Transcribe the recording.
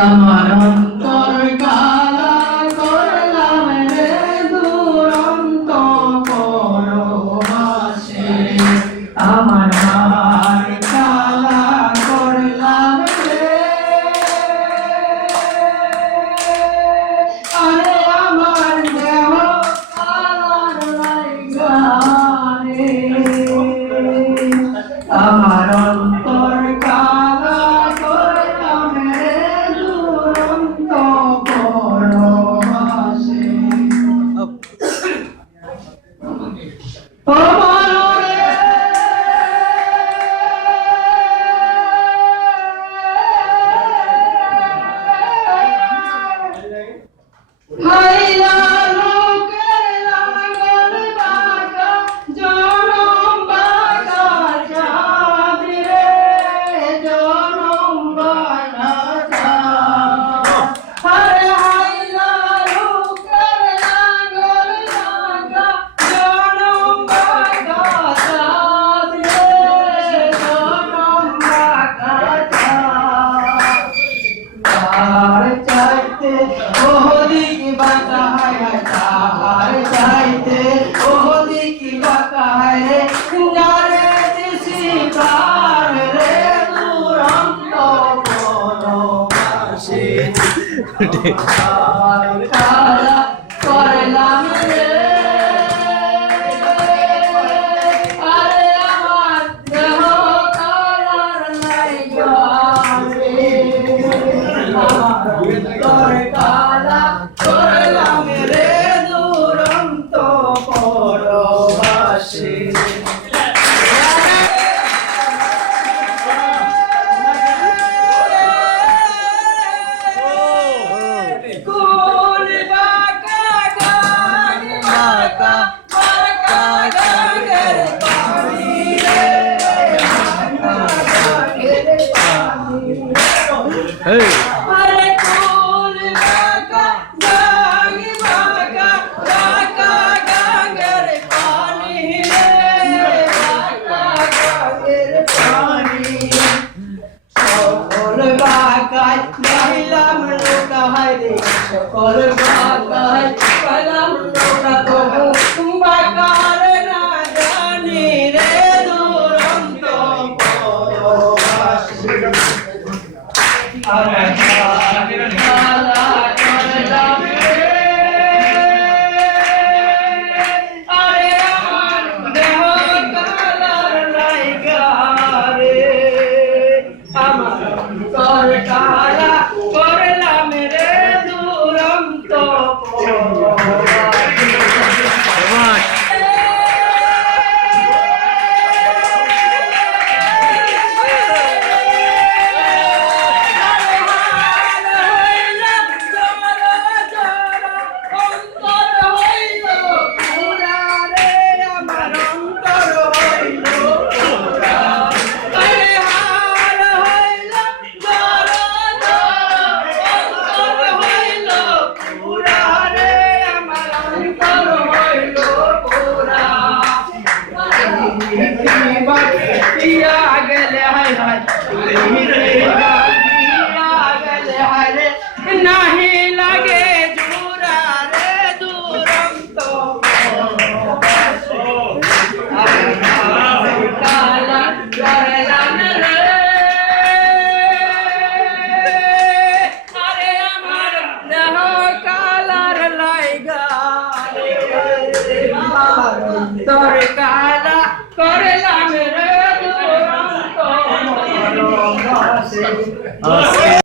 আমার অন্তর কালা করলাম রে দুরন্ত পরমাসে আমার হার কালা করলাম রে আরে আমার দেহ কালার লাইগা রে আমার অন্তর কালা করলাম রে দুরন্ত পরমাসে ও মনরে হাইলা লোকের লাগল বাঁকা জনম বাঁকা চাঁদ রে জনম বাঁকা চাঁদ আরে হাইলা লোকের লাগল বাঁকা জনম বাঁকা চাঁদ রে জনম বাঁকা চাঁদ আর চাইতে ওদিক বাঁকা হয় তাহার চাইতে ওদিক বাঁকা হয় যারে দিশি তার রে দুরন্ত পরমাসে আর কালা করলাম রে আরে আমার দেহ কালার লাইগা রে আমার কালা করলাম রে দুরন্ত পরবাসে কুল বাঁকা গান বাঁকা বাঁকা গানের পানি রে বাঁকা গানের পানি আরে কুল বাঁকা গান বাঁকা বাঁকা গানের পানি রে বাঁকা গানের পানি সকল বাঁকায় গাইলাম লোকা হায়রে সকল বাঁকায় গাইলাম লোকা তবু বাঁকার না জানি রে দুরন্ত পরবাসে আমার কালা করলাম রে আরে আমার দেহ কালার লাইগা রে আমার অন্তর কালা করলাম রে দুরন্ত नहीं लगे जुरा रे दुरंत काला करलाम रे अरे আমার দেহ কালার লাইগা রে আমার অন্তর কালা করলাম রে দুরন্ত পরবাসে